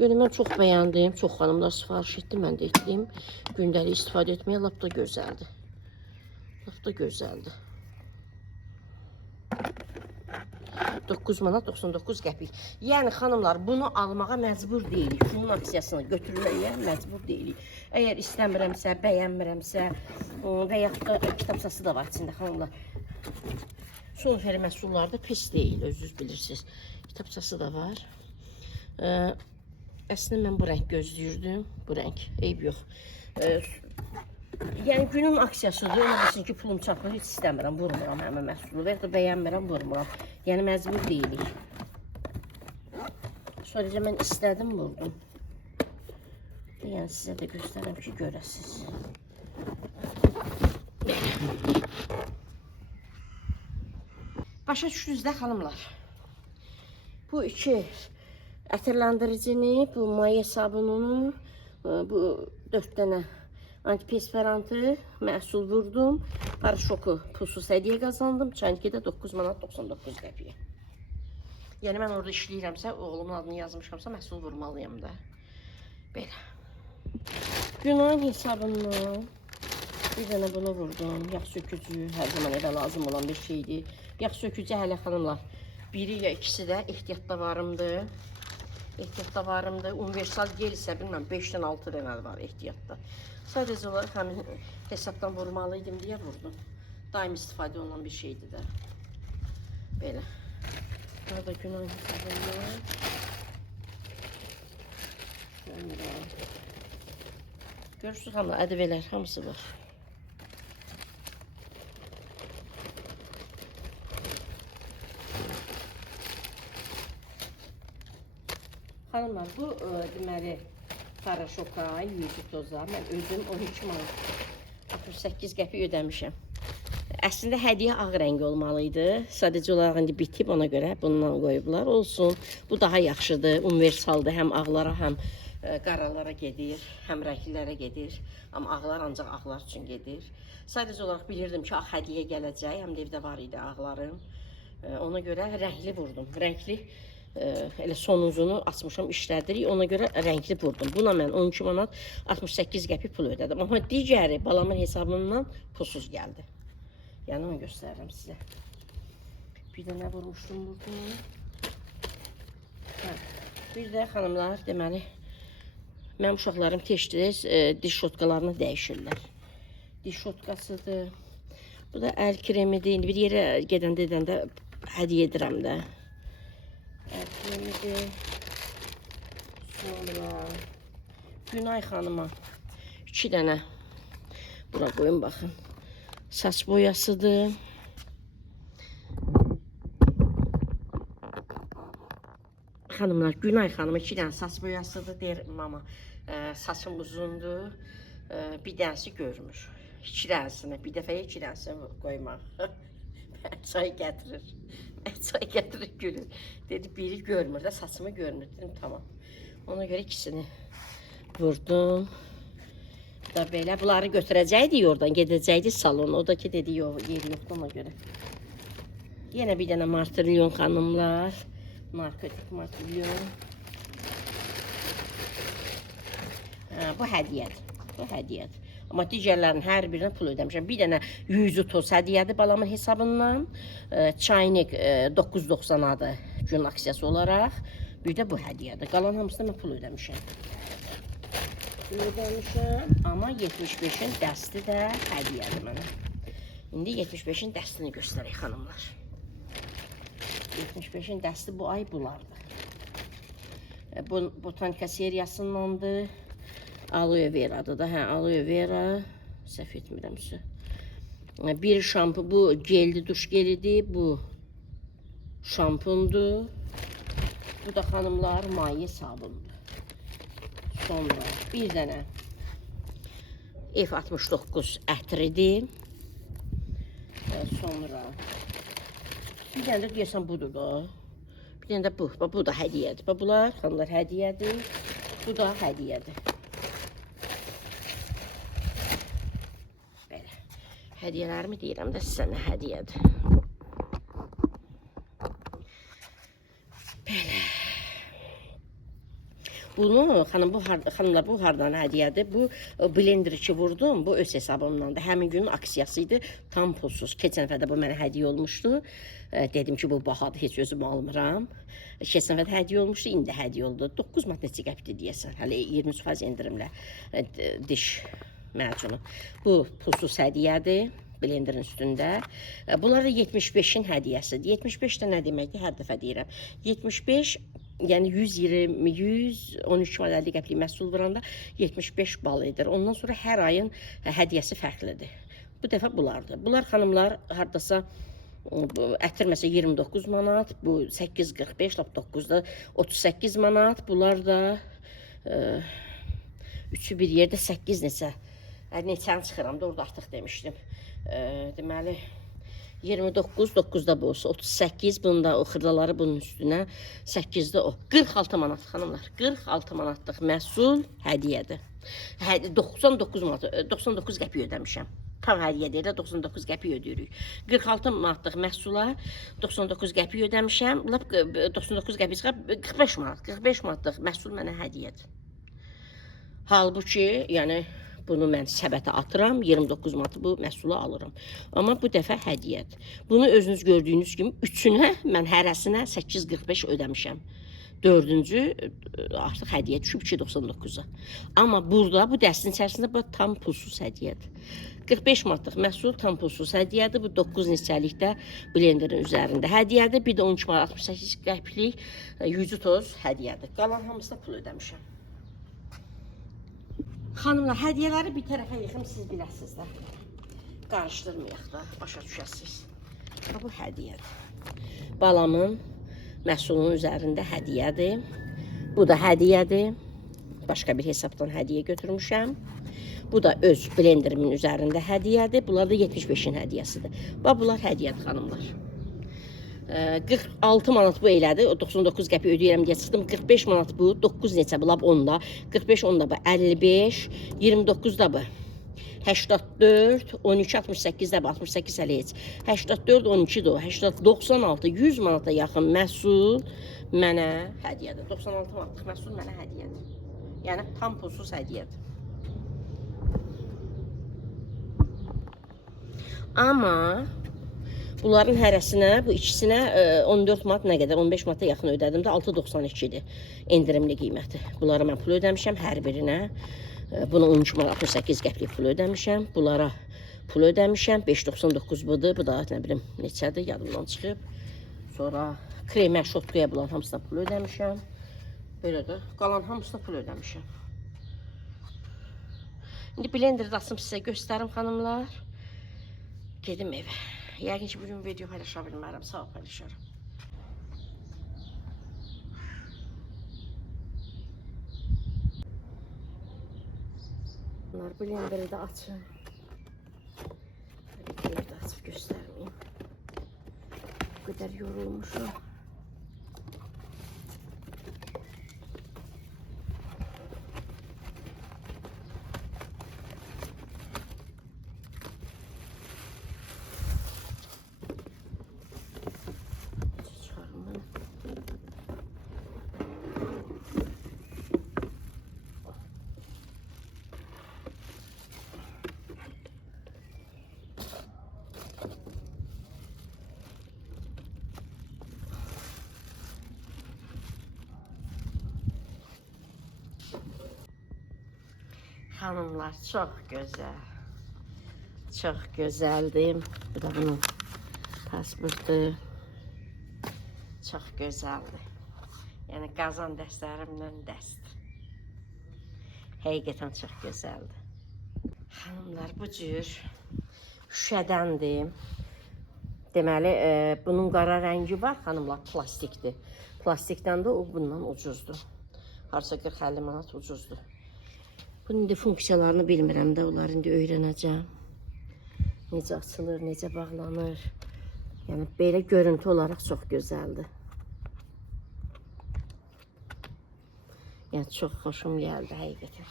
Yəni mən çox bəyəndim, çox xanımlar sifariş etdim, mən də etdim. Gündəlik istifadə etməyə lap da gözəldir. Lap da gözəldir. 9 manat 99 qəpik. Yəni xanımlar, bunu almağa məcbur deyilik. Günün aksiyasını götürməyə məcbur deyilik. Əgər istəmirəmsə, bəyənmirəmsə və yaxud da kitabçası da var içində xanımlar. Sonferi məhsulları da pis deyil, özünüz bilirsiniz. Kitabçası da var. Əslində mən bu rəng gözləyirdim. Bu rəng, eyb yox. Yəni günün aksiyasıdır. Ona bilsin ki, pulum çatmır, heç istəmirəm, vurmuram həmən məhsulu. Və ya da bəyənmirəm, vurmuram. Yəni məcbur deyilik. Sonra mən istədim, vurdum. Yəni sizə də göstərəm ki, görəsiniz. Başa düşdünüz də xanımlar. Bu iki ətirləndiricini, bu maye sabununu, bu 4 dənə antiperspirantı məhsul vurdum. Paraşoku pulsuz hədiyyə qazandım. Çaynikdə 9 manat 99 qəpiyə. Yəni mən orada işləyirəmsə, oğlumun adını yazmışamsa, məhsul vurmalıyam da. Belə. Günayın hesabından bir dənə bunu vurdum. Yağ sökücü hər zaman evə lazım olan bir şeydir. Yağ sökücü hələ xanımlar, biri ya ikisi də ehtiyatda varımdır. Ehtiyatda varımdır. Universal gel isə bilməm 5-dən 6 dənə var ehtiyatda. Sadəcə olaraq həmin hesabdan vurmalıydım deyə vurdum. Daim istifadə olunan bir şeydir də. Belə. Burada günayın hesabından. Görürsünüz xanımlar, ədəvələr hamısı var. Xanımlar, bu deməli paraşoka, yüzü toza mən özüm 12 manat 68 qəpik ödəmişəm. Əslində hədiyyə ağ rəng olmalıydı. Sadəcə olaraq indi bitib, ona görə bundan qoyublar. Olsun. Bu daha yaxşıdır. Universaldır. Həm ağlara, həm qaralara gedir, həm rənglərə gedir. Amma ağlar ancaq ağlar üçün gedir. Sadəcə olaraq bilirdim ki, ağ hədiyyə gələcək. Həm də evdə var idi ağlarım. Ona görə rəngli vurdum. Rəngli elə sonuzunu açmışam, işlədirik. Ona görə rəngli vurdum. Buna mən 12 manat 68 qəpik pul ödədim. Amma digəri balamın hesabından pulsuz gəldi. Yəni onu göstərirəm sizə. Bir də nə vurmuşdum burada? Bir də xanımlar, deməli, mənim uşaqlarım tez-tez diş şotkalarını dəyişirlər. Diş şotkasıdır. Bu da əl kremidir. Bir yerə gedəndə hədiyyə edirəm də. Əl kremidir. Sonra Günay xanıma 2 dənə bura qoyun baxın. Saç boyasıdır. Xanımlar, Günay xanıma 2 dənə saç boyasıdır. Deyir, mama, saçım uzundur. Bir dənəsi görmür. 2 dənəsini, bir dəfəyə 2 dənəsini qoymaq. Çay gətirir. Çay gətirir, gülür. Dedi, biri görmür də, saçımı görmür. Dedim, tamam. Ona görə ikisini vurdum. Da belə, bunları götürəcəkdik oradan, gedəcəkdik salona. O da ki, dedi, yox, yeri yoxdur ona görə. Yenə bir dənə martilyon xanımlar. Narkotik martilyon. Bu hədiyyədir. Bu hədiyyədir. Amma digərlərin hər birinə pul ödəmişəm. Bir dənə yüzü toz hədiyyədir balamın hesabından. Çaynik 9.90-adır gün aksiyası olaraq. Bir də bu hədiyyədir. Qalan hamısına mən pul ödəmişəm. Ödəmişəm, amma 75-in dəsti də hədiyyədir mənə. İndi 75-in dəstini göstərək xanımlar. 75-in dəsti bu ay bulardır. Bu botanika seriyasındandır. Aloe veradır da, hə, aloe vera, səhv etmirəmsə. Bir şampu, bu geldi, duş gelidir, bu şampundur. Bu da xanımlar maye sabundur. Sonra bir dənə F69 ətridir. Sonra bir dənə də deyəsən budur da. Bir dənə də bu. Bu da hədiyyədir. Bunlar xanımlar hədiyyədir. Bu da hədiyyədir. Belə. Hədiyyələrimi deyirəm də sizə nə hədiyyədir. Belə. Bunu xanımlar bu hardan hədiyyədir? Bu blender 2 vurdum. Bu öz hesabımdandır. Həmin günün aksiyasıydı. Tam pulsuz. Keçən dəfə də bu mənə hədiyyə olmuşdu. Dedim ki, bu bahadır, heç özüm almıram. Keçən dəfə də hədiyyə olmuşdu, indi hədiyyə oldu. 9 manat neçə qəpikdir deyəsən. Hələ 23% endirimlə diş macunu. Bu pulsuz hədiyyədir. Blenderin üstündə. Bunlar da 75-in hədiyyəsidir. 75 də nə deməkdir? Hər dəfə deyirəm. 75, yəni 113 manat 50 qəpik məhsul vuranda 75 bal edir. Ondan sonra hər ayın hədiyyəsi fərqlidir. Bu dəfə bunlardır. Bunlar xanımlar hardasa ətir məsələn 29 manat, bu 8.45, 9-da 38 manat. Bunlar da üçü bir yerdə 8 neçə. Neçəni çıxıram da orada artıq demişdim. Deməli 29, 9-da bu olsa 38, bunda o xırdaları bunun üstünə 8-də o 46 manat xanımlar. 46 manatlıq məhsul hədiyyədir. 99 manat, 99 qəpik ödəmişəm. tam hədiyyədir də 99 qəpik ödəyirik. 46 manatlıq məhsula 99 qəpik ödəmişəm. Lap 99 qəpik çıxar 45 manat. 45 manatlıq məhsul mənə hədiyyədir. Halbuki, yəni bunu mən səbətə atıram, 29 manatı bu məhsulu alıram. Amma bu dəfə hədiyyədir. Bunu özünüz gördüyünüz kimi üçünə mən hərəsinə 8.45 ödəmişəm. Dördüncü artıq hədiyyə düşüb 2.99-a. Amma burada bu dəstin içərisində bu tam pulsuz hədiyyədir. 45 manatlıq məhsul tam pulsuz hədiyyədir. Bu 9 neçəlikdə blenderin üzərində hədiyyədir. Bir də 13 manat 68 qəpiklik yüzü toz hədiyyədir. Qalan hamısına pul ödəmişəm. Xanımlar, hədiyyələri bir tərəfə yıxım, siz biləsiniz də. Qarışdırmayaq da, başa düşəsiniz. Bu hədiyyədir. Balamın məhsulunun üzərində hədiyyədir. Bu da hədiyyədir. Başqa bir hesabdan hədiyyə götürmüşəm. Bu da öz blenderimin üzərində hədiyyədir. Bunlar da 75-in hədiyyəsidir. Bax, bunlar hədiyyədir, xanımlar. 46 manat bu elədi. 99 qəpik ödəyirəm deyə çıxdım. 45 manat bu. 9 neçə bu? Lab 10-da. 45 10-da bu. 55. 29-da bu. 84. 12 68-də bu. 68 hələ heç. 84 12-də o. 96 100 manata yaxın məhsul mənə hədiyyədir. 96 manatlıq məhsul mənə hədiyyədir. Yəni tam pulsuz hədiyyədir. Amma bunların hərəsinə, bu ikisinə 14 manat nə qədər, 15 manata yaxın ödədim də 6.92-dir endirimli qiyməti. Bunlara mən pul ödəmişəm hər birinə. Buna 13 manat 68 qəpik pul ödəmişəm. Bunlara pul ödəmişəm. 5.99 budur. Bu da nə bilim neçədir, yadımdan çıxıb. Sonra kremə, şotkuya bunların hamısına pul ödəmişəm. Belə də qalan hamısına pul ödəmişəm. İndi blenderi də açım sizə göstərim, xanımlar. Gedim evə. Yəqin ki, bugün video paylaşa bilmərəm. Sağ ol, paylaşarım. Bunlar blenderi də açın. Blenderi də açıb göstərməyim. Bu qədər yorulmuşum. Hanımlar, çox gözəl. Çox gözəldir. Bu da bunun pasportu. Çox gözəldir. Yəni qazan dəstlərimdən dəst. Həqiqətən çox gözəldir. Hanımlar, bu cür şüşədəndir. Deməli, bunun qara rəngi var, xanımlar, plastikdir. Plastikdən də o bundan ucuzdur. Harca 40-50 manat ucuzdur. Bunun indi funksiyalarını bilmirəm də, onları indi öyrənəcəm. Necə açılır, necə bağlanır. Yəni, belə görüntü olaraq çox gözəldir. Yəni, çox xoşum gəldi, həqiqətən.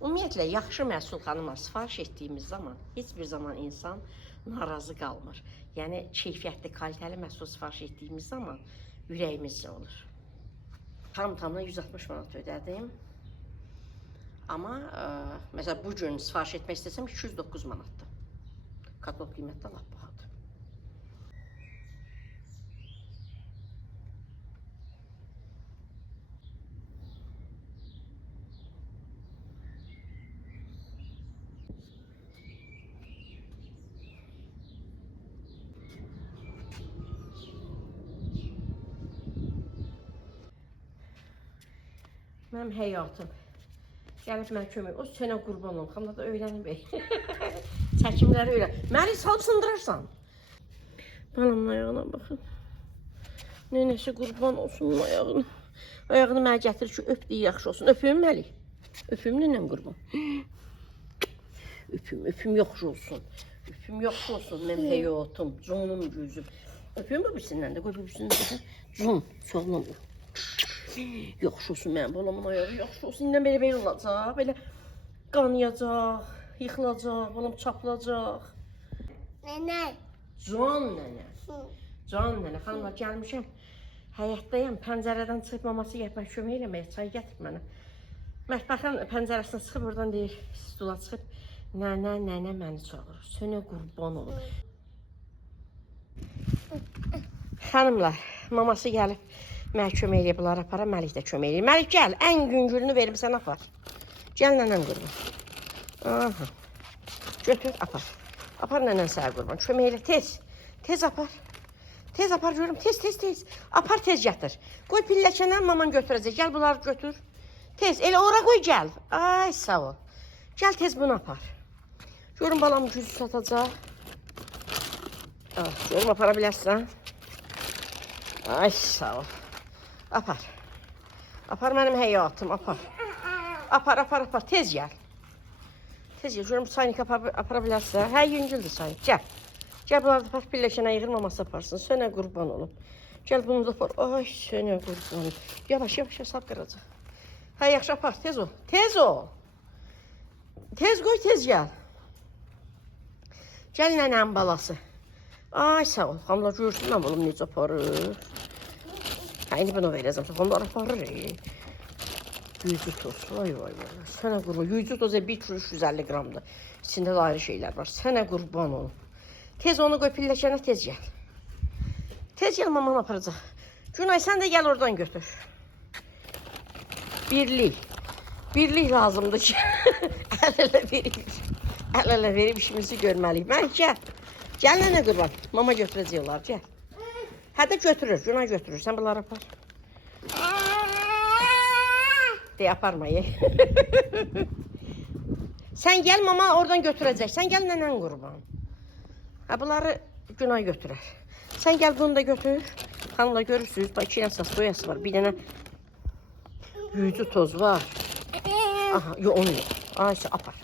Ümumiyyətlə, yaxşı məhsul, xanımlar, sifariş etdiyimiz zaman heç bir zaman insan narazı qalmır. Yəni, keyfiyyətli, kalitəli məhsul sifariş etdiyimiz zaman ürəyimizcə olur. Tam-tamına 160 manat ödədim. Amma, məsələn, bugün sifariş etmək istəsəm 209 manatdır. Katalog qiymətdə lap bahadır. Mənim həyatım. Gəlib mən kömək, o sənə qurban olum, xanımda da öyrənim bey. Çəkimləri öyrən. Məni salıb sındırarsan. Balamın ayağına baxın. Nənəsi qurban olsun ayağını. Ayağını mənə gətirir ki, öp deyə yaxşı olsun. Öpüm Məlik. Öpüm nənəm qurban. Öpüm yaxşı olsun. Öpüm yaxşı olsun, mənim həyatım, canım, gözüm. Öpüm öpüsündən də, qoy öpüsündən də. Can, sağlam ol. Yaxşı olsun mənim balamın ayağı, yaxşı olsun. İndən belə olacaq, belə qanayacaq. yıxılacaq, bunun çapılacaq. Nene. Can nənə. Can nənə, xanımlar gəlmişəm. Həyətdəyəm, pəncərədən çıxıb maması gətirmək kömək eləməyə, çay gətirib mənə. Mətbəxin pəncərəsindən çıxıb oradan deyir, stula çıxıb. Nənə məni çağırır, sənə qurban olur. Xanımlar, maması gəlib, mənə kömək eləyib, bunları apara, Məlik də kömək eləyib. Məlik gəl, ən güngülünü verim sənə apar. Gəl nənəm qurban. Aha. Götür, apar. Apar nənən sənə qurban, kömək elə, tez apar. Tez apar görüm, tez. Apar tez gətir. Qoy pilləkənə maman götürəcək, gəl bunları götür. Tez, elə ora qoy gəl. Ay, sağ ol. Gəl tez bunu apar. Görüm balam gücü satacaq. Görüm apara bilərsən. Ay, sağ ol. Apar. Apar mənim həyatım, apar. Apar, tez gəl. Tez gəl, görüm çaynik apara bilərsən. Hə, yüngüldür çaynik, gəl. Gəl bunları da apar, pilləkənə yığır, maması aparsın. Sönə qurban olum. Gəl bunu da apar. Ay, sönə qurban olum. Yavaş, sap qıracaq. Hə, yaxşı apar, tez ol. Tez qoy, tez gəl. Gəl nənənin balası. Ay, sağ ol. Xanımlar görsün mən oğlum necə aparır. Hə, indi bunu verəcəm. Xanımlar aparır. Yüzü toz. Vay. Sənə qurban. Yüzü toz 1,350 qramdır. İçində də ayrı şeylər var. Sənə qurban olum. Tez onu qoy pilləkənə, tez gəl. Tez gəl, maman aparacaq. Günay, sən də gəl oradan götür. Birlik lazımdır ki, əl-ələ verib işimizi görməliyik. Mən gəl. Gəl nənə qurban. Mama götürəcək olar, gəl. Hə də götürür, Günay götürür. Sən bunları apar. Deyə aparmayı. Sən gəl, mama oradan götürəcək. Sən gəl nənən qurban. Hə, bunları Günay götürər. Sən gəl bunu da götür. Xanımlar görürsünüz, bax 2 dənə sas boyası var, bir dənə yüzü toz var. Aha, yox, onu yox. Ayşə, apar.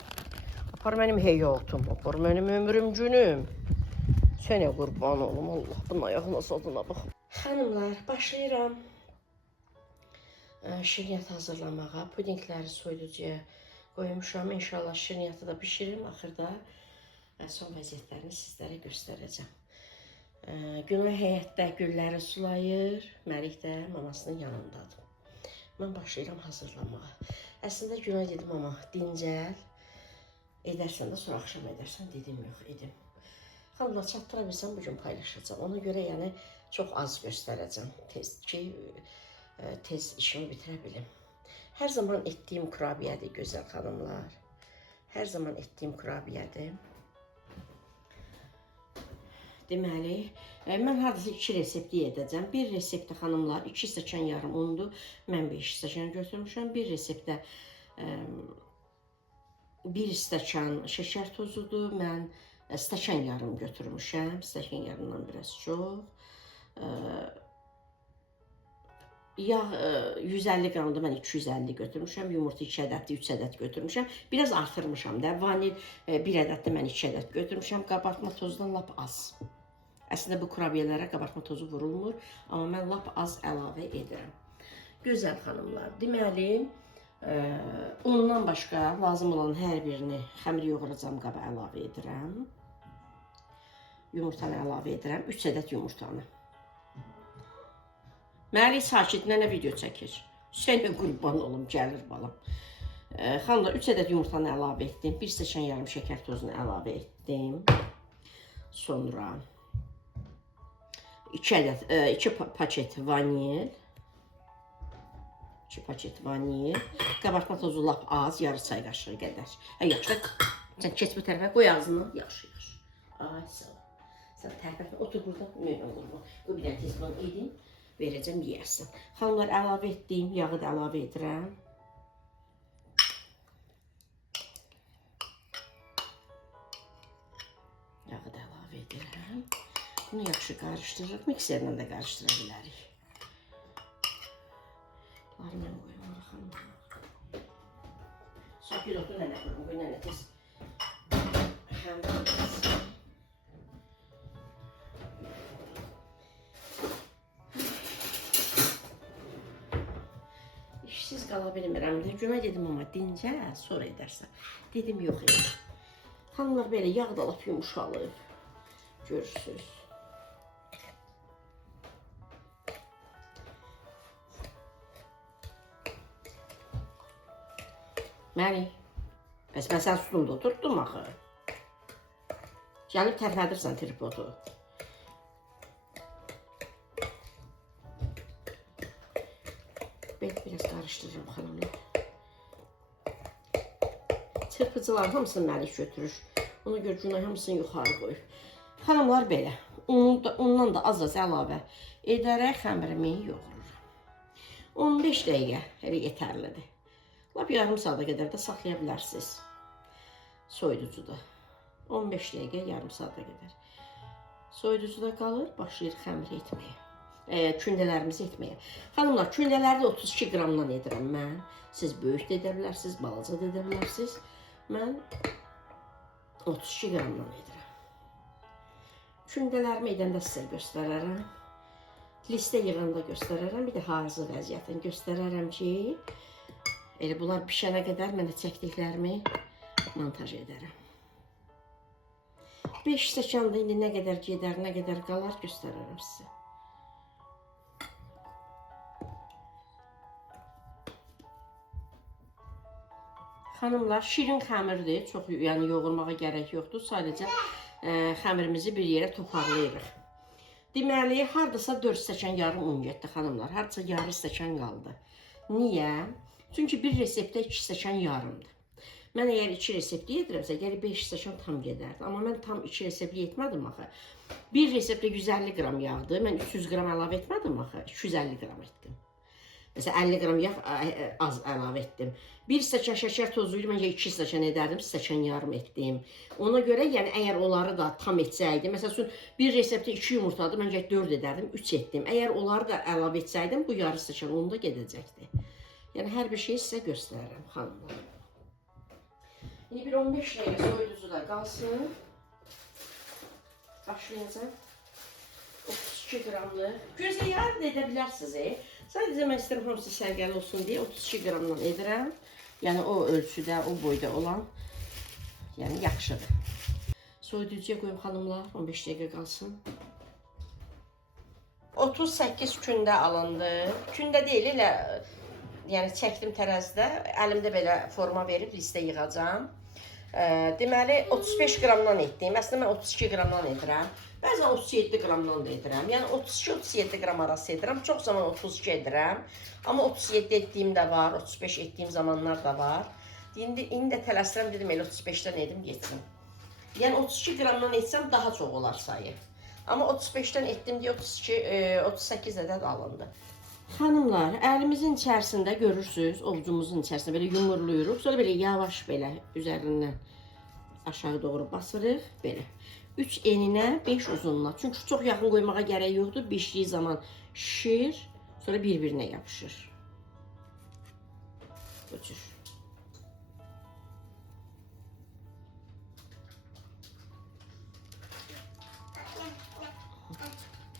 Apar mənim həyatım, apar mənim ömrüm günüm. Sənə qurban olum, Allah, bunun ayağına sadına bax. Xanımlar, başlayıram şirniyyat hazırlamağa. Pudingləri soyuducuya qoymuşam. İnşallah şirniyyatı da bişirim. Axırda son vəziyyətlərini sizlərə göstərəcəm. Günay həyətdə gülləri sulayır. Məlik də mamasının yanındadır. Mən başlayıram hazırlamağa. Əslində Günay dedim, ama dincəl. Edərsən də sonra axşam edərsən. Dedim, yox, edim. Xanımlar, çatdıra bilsəm bugün paylaşacağım. Ona görə yəni çox az göstərəcəm. Tez işimi bitirə bilim. Hər zaman etdiyim kurabiyədir, gözəl xanımlar. Hər zaman etdiyim kurabiyədir. Deməli, mən hardasa 2 resepti edəcəm. Bir reseptdə xanımlar 2 stəkan yarım undur. Mən 5 stəkan götürmüşəm. Bir reseptdə 1 stəkan şəkər tozudur. Mən stəkan yarım götürmüşəm. Stəkan yarımdan biraz çox. Yağ 150 qramda mən 250 götürmüşəm. Yumurta 2 ədədli 3 ədəd götürmüşəm. Biraz artırmışam da. Vanil 1 ədədli mən 2 ədəd götürmüşəm. Qabartma tozundan lap az. Əslində bu kurabiyələrə qabartma tozu vurulmur. Amma mən lap az əlavə edirəm. Gözəl xanımlar. Deməli, ondan başqa lazım olan hər birini xəmir yoğuracağım qaba əlavə edirəm. Yumurtanı əlavə edirəm. 3 ədəd yumurtanı. Məlik sakit, nənə video çəkir. Sənə qurban olum, gəlir balam. Xanımlar, 3 ədəd yumurtanı əlavə etdim. 1 stəkan yarım şəkər tozunu əlavə etdim. Sonra 2 paket vanil. 2 paket vanil. Qabartma tozu lap az, yarı çay qaşığı qədər. Yaxşı, sən keç bu tərəfə, qoy ağzını. Yaxşı. Ay, sağ ol. Sən tərəfə, otur burada, mühüm olur. Qoy bir dənə tezban edin, verəcəm, yeyərsin. Xanımlar, əlavə etdiyim yağı da əlavə edirəm. Yağı da əlavə edirəm. Bunu yaxşı qarışdırırıq, mikserlə də qarışdıra bilərik. Bunları mən qoyum, xanımlar. Sakit otur, nənə qoyum, qoy nənə tez. İşsiz qala bilmirəm. Günə dedim, amma dincə, sonra edərsən. Dedim, yox edim. Xanımlar, belə yağ da lap yumuşalıb. Görürsünüz. Məni, bəs mən sən stulda oturdum axı. Gəlib tərpədirsən tripodu. Ben biraz qarışdırıram xanımlar. Çırpıcılar hamısını Məlik götürür. Ona görə Günay hamısını yuxarı qoyur. Xanımlar, belə. Ondan da az-az əlavə edərək xəmirimi yoğururam. 15 dəqiqə elə yetərlidir. Lap yarım saata qədər də saxlaya bilərsiniz. Soyuducuda. 15 dəqiqə, yarım saata qədər. Soyuducuda qalır, başlayır xəmir etməyə. Kündələrimizi etməyə. Xanımlar, kündələri də 32 qramdan edirəm mən. Siz böyük də edə bilərsiniz, balaca da edə bilərsiniz. Mən 32 qramdan edirəm. Kündələrimi edəndə sizə göstərərəm. Listə yığanda göstərərəm. Bir də hazır vəziyyətini göstərərəm ki, elə bunlar pişənə qədər mən də çəkdiklərimi montaj edərəm. 5 stəkanda indi nə qədər gedər, nə qədər qalar göstərərəm sizə. Xanımlar, şirin xəmirdir. Çox yoğurmağa gərək yoxdur. Sadəcə xəmirimizi bir yerə toparlayırıq. Deməli, hardasa 4 stəkan yarım un getdi xanımlar. Hardasa yarım stəkan qaldı. Niyə? Çünki bir reseptdə 2 stəkan yarımdır. Mən əgər 2 reseptli yedirəmsə, gəli 5 stəkan tam gedərdi. Amma mən tam 2 reseptli etmədim axı. Bir reseptdə 150 qram yağdı. Mən 300 qram əlavə etmədim axı. 250 qram etdim. Məsələn, 50 qram yağ az əlavə etdim. 1 stəkan şəkər tozu ilə məncə 2 stəkan edərdim, stəkan yarım etdim. Ona görə, yəni əgər onları da tam etsəydim, məsələn, bir reseptdə 2 yumurtadır, məncə 4 edərdim, 3 etdim. Əgər onları da əlavə etsəydim, bu yarı stəkan onda gedəcəkdi. Yəni, hər bir şeyi sizə göstərirəm, xanımlar. İndi bir 15 dəqiqə soyuducuda qalsın. Başlayacağım. 32 qramlıq. Gözə yarı da edə bilərsiniz. Sadəcə mən istəyirəm hamısı sərgəli olsun deyə 32 qramdan edirəm. Yəni o ölçüdə, o boyda olan, yəni yaxşıdır. Soyuducuya qoyum xanımlar, 15 dəqiqə qalsın. 38 kündə alındı. Kündə deyil, elə yəni çəkdim tərəzidə, əlimdə belə forma verib listə yığacam. Deməli 35 qramdan etdim. Əslində mən 32 qramdan edirəm. Bəzən 37 qramdan da edirəm. Yəni 32-37 qram arası edirəm. Çox zaman 32 edirəm. Amma 37 etdiyim də var, 35 etdiyim zamanlar da var. İndi də tələsdirəm, dedim elə 35-dən edim, getsin. Yəni 32 qramdan etsəm daha çox olar sayı. Amma 35-dən etdim deyə 38 ədəd alındı. Xanımlar, əlimizin içərisində görürsünüz, ovcumuzun içərisində belə yumurluyuruq. Sonra belə yavaş belə üzərindən aşağı doğru basırıq. Belə. 3 eninə, 5 uzunluğa. Çünki çox yaxın qoymağa gərək yoxdur. Bişdiyi zaman şişir, sonra bir-birinə yapışır. Bu cür.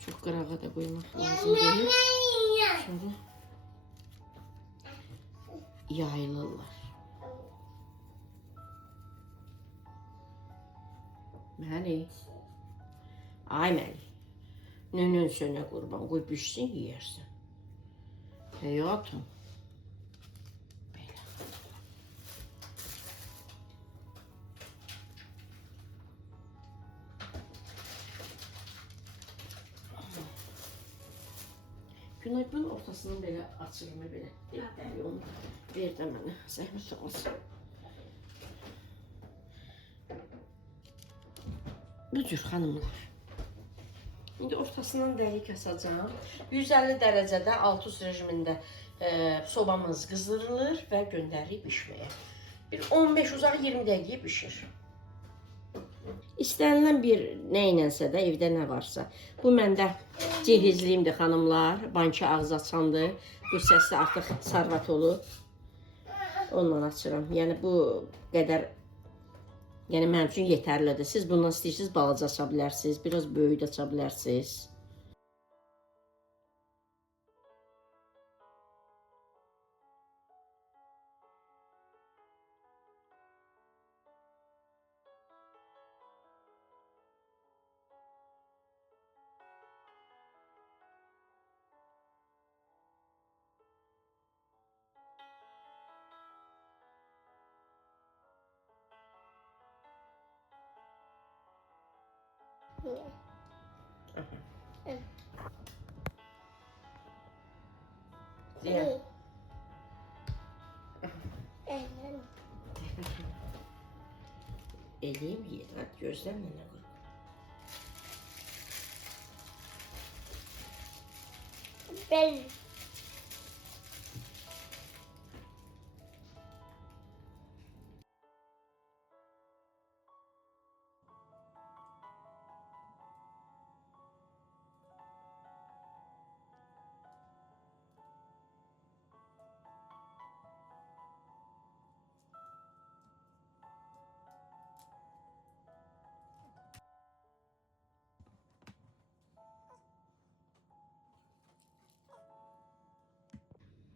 Çox qırağa da qoymaq lazım deyil. Sonra yayılırlar. Məlik. Ay Məlik. Nünün sönə qurban. Qoy bişsin, yeyərsən. Həyatım. Belə. Günay bunun ortasından belə açılma belə. Dəli onu ver də mənə. Zəhmət olsun. Bu cür xanımlar. İndi ortasından dəlik asacağım. 150 dərəcədə alt üst rejimində sobamız qızdırılır və göndəririk bişməyə. Bir 15 uzağı 20 dəqiqəyə bişir. İstənilən bir nə ilənsə də evdə nə varsa. Bu məndə cehizliyimdir xanımlar. Banki ağız açandır. Bu səsdə artıq sarvat olub. Ondan açıram. Yəni bu qədər, yəni mənim üçün yetərlidir. Siz bundan istəyirsiniz balaca aça bilərsiniz, biraz böyük də aça bilərsiniz. Diye. Eleyim ye. Hadi gözlemle ne koy. Ben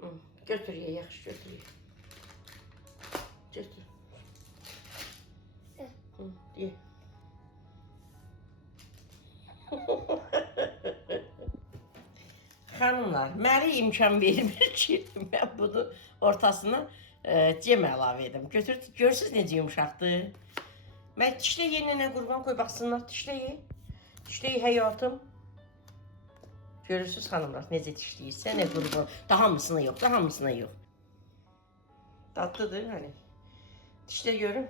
Hı, götür ye, yaxşı götür ye. Götür. Hı, ye. Xanımlar, mənə imkan vermir ki, mən bunu ortasına cem əlavə edim. Götür, görürsünüz necə yumuşaqdır. Mən dişlə ye, nənə qurban qoy, baxsınlar, dişlə ye. Dişlə ye həyatım. Görürsünüz xanımlar, necə dişləyirsə, nə qurban. Daha hamısına yox, daha hamısına yox. Dadlıdır, hani. Dişlə görün.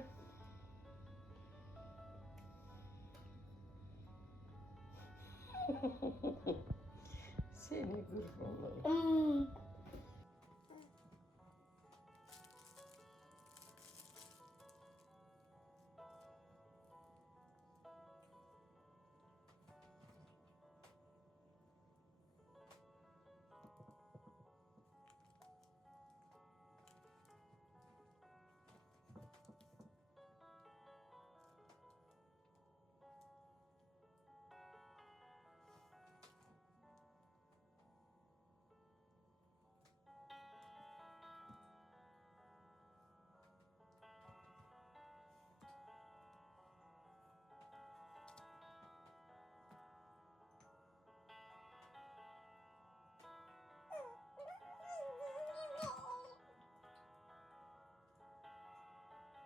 Seni qurban.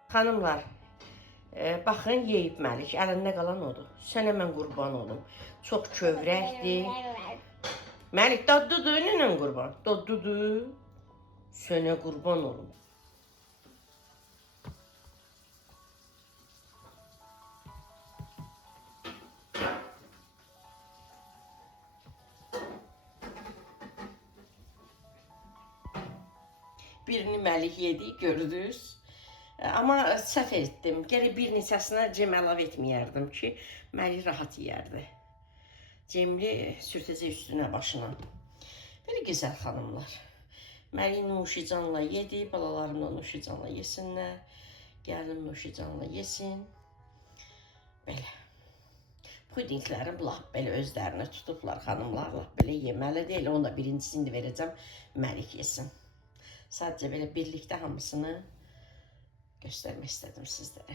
Xanımlar, baxın yeyib Məlik, əlində qalan odur. Sənə mən qurban olum. Çox kövrəkdir. Məlik, dadlıdır, nənən qurban? Dadlıdır. Sənə qurban olum. Birini Məlik yedi, gördünüz. Amma səhv etdim. Gərək bir neçəsinə cem əlavə etməyərdim ki, Məlik rahat yeyərdi. Cemli sürtəcək üstünə, başına. Belə gözəl xanımlar. Məlik Nuşicanla yedi, balalarım da Nuşicanla yesinlər. Gəlim Nuşicanla yesin. Belə. Pudinglərim lap belə özlərini tutublar xanımlar. Lap belə yeməli deyil. Onu da birincisini verəcəm, Məlik yesin. Sadəcə belə birlikdə hamısını göstərmək istədim sizlərə.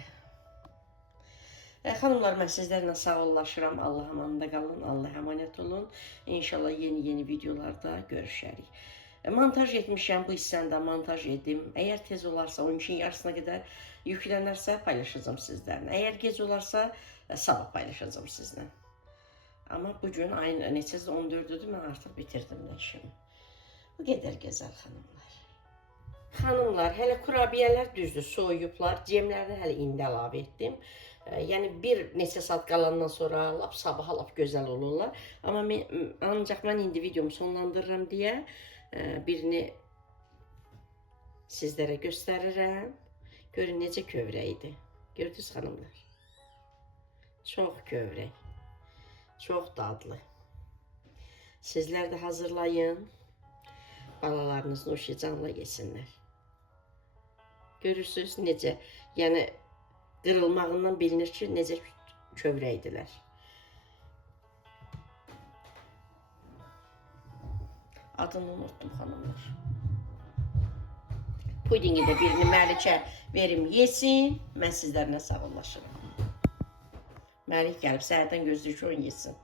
Xanımlar, mən sizlərlə sağollaşıram. Allah amanında qalın, Allah əmanət olun. İnşallah yeni videolarda görüşərik. Montaj etmişəm, bu hissəni də montaj edim. Əgər tez olarsa, 12-nin yarısına qədər yüklənərsə paylaşacağım sizlərlə. Əgər gec olarsa, sabah paylaşacağım sizlə. Amma bugün ayın neçəsi 14-dür, mən artıq bitirdim də işimi. Bu qədər gözəl xanımlar. Xanımlar, hələ kurabiyələr düzdür, soyublar. Cemlərini hələ indi əlavə etdim. Yəni bir neçə saat qalandan sonra lap sabaha lap gözəl olurlar. Amma ancaq mən indi videomu sonlandırıram deyə birini sizlərə göstərirəm. Görün necə kövrəkdir. Gördünüz xanımlar? Çox kövrək. Çox dadlı. Sizlər də hazırlayın. Balalarınız Nuşicanla yesinlər. Görürsünüz necə, yəni qırılmağından bilinir ki, necə kövrəkdilər. Adını unuttum xanımlar. Pudingi də birini Məlikə verim yesin, mən sizlərlə sağollaşırım. Məlik gəlib səhərdən gözləyir ki, onu yesin.